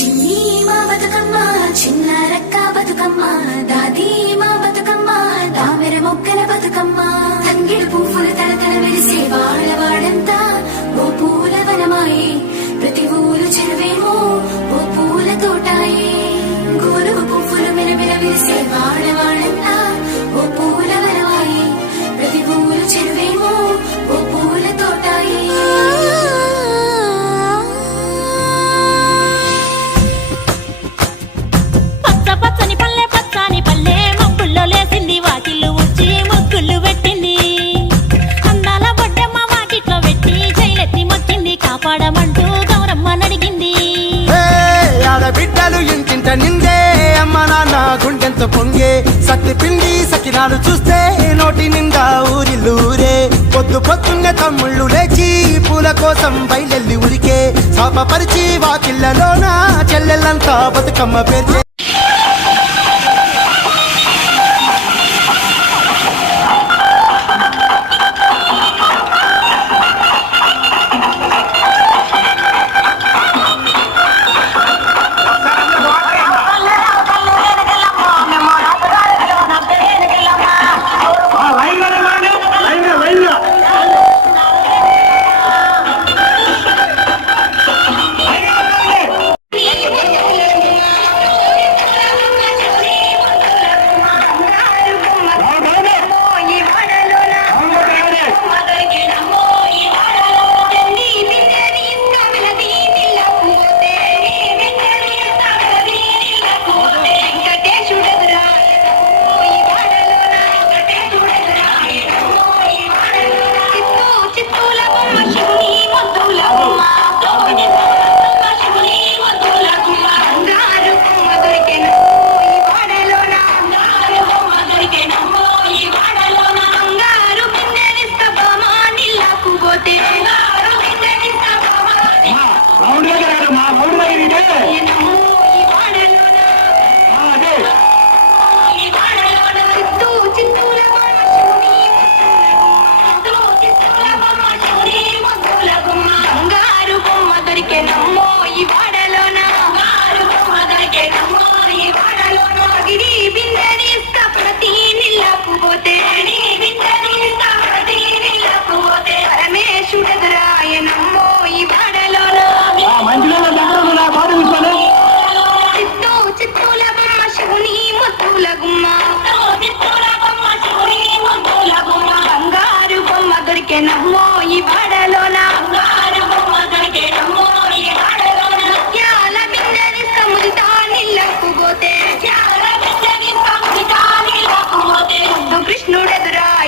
చిన్ని మా బతుకమ్మ చిన్నారక్క బతుకమ్మ దాది మా బతుకమ్మ దామెర మొక్కల బతుకమ్మ తంగిడు పువ్వులు తలతల వెలిసే వాడవాడంతా ఓ పూల వనమాయే ప్రతి ఊరు చెరువేమో ఓ పూల తోటాయే గోరుగు పువ్వులు మెరమెర వెలిసే వాడవాడంతా ఓ పూల వనమాయే ప్రతి ఊరు చెరువేమో ఓ పూల తోటాయే కాపాడమంటూ గౌరమ్మ నడిగింది. ఆడబిడ్డలు ఇంటింట నిందే అమ్మ నాన్న గుండెంత పొంగే సత్తి పిండి సకినాలు చూస్తే నోటి నిండా ఊరిల్లూరే పొద్దు పొద్దున్నే తమ్ముళ్ళు లేచి పూల కోసం బయలెల్లి ఉరికే శాపపరిచి వాకిళ్లలోన చెల్లెళ్ళంతా బతుకమ్మ పేర్చే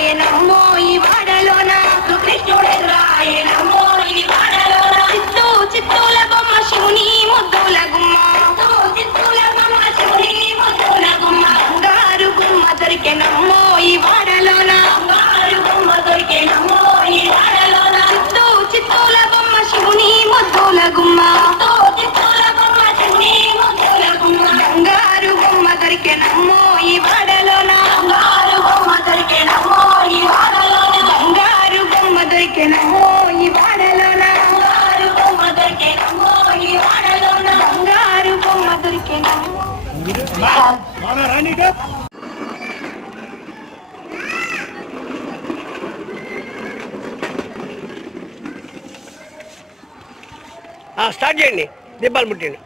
నమ్మో ఈ వాడలోన కృష్ణుడెదురాయనమ్మో ఈ వాడలోన చిత్తూ చిత్తూల బొమ్మ శివుని ముద్దుల గుమ్మ బంగారు గుమ్మ దొరికెనమ్మో ఈ వాడలోన చిత్తూ చిత్తూల బొమ్మ శివుని ముద్దుల గుమ్మ బంగారు గుమ్మ దొరికెనమ్మో ఈ వాడలోన బంగారు గుమ్మ దొరికెనమ్మో ఈ వాడలోన బంగారు గుమ్మ దొరికెనమ్మో స్టార్ట్ చేయండి దీపాలు ముట్టండి.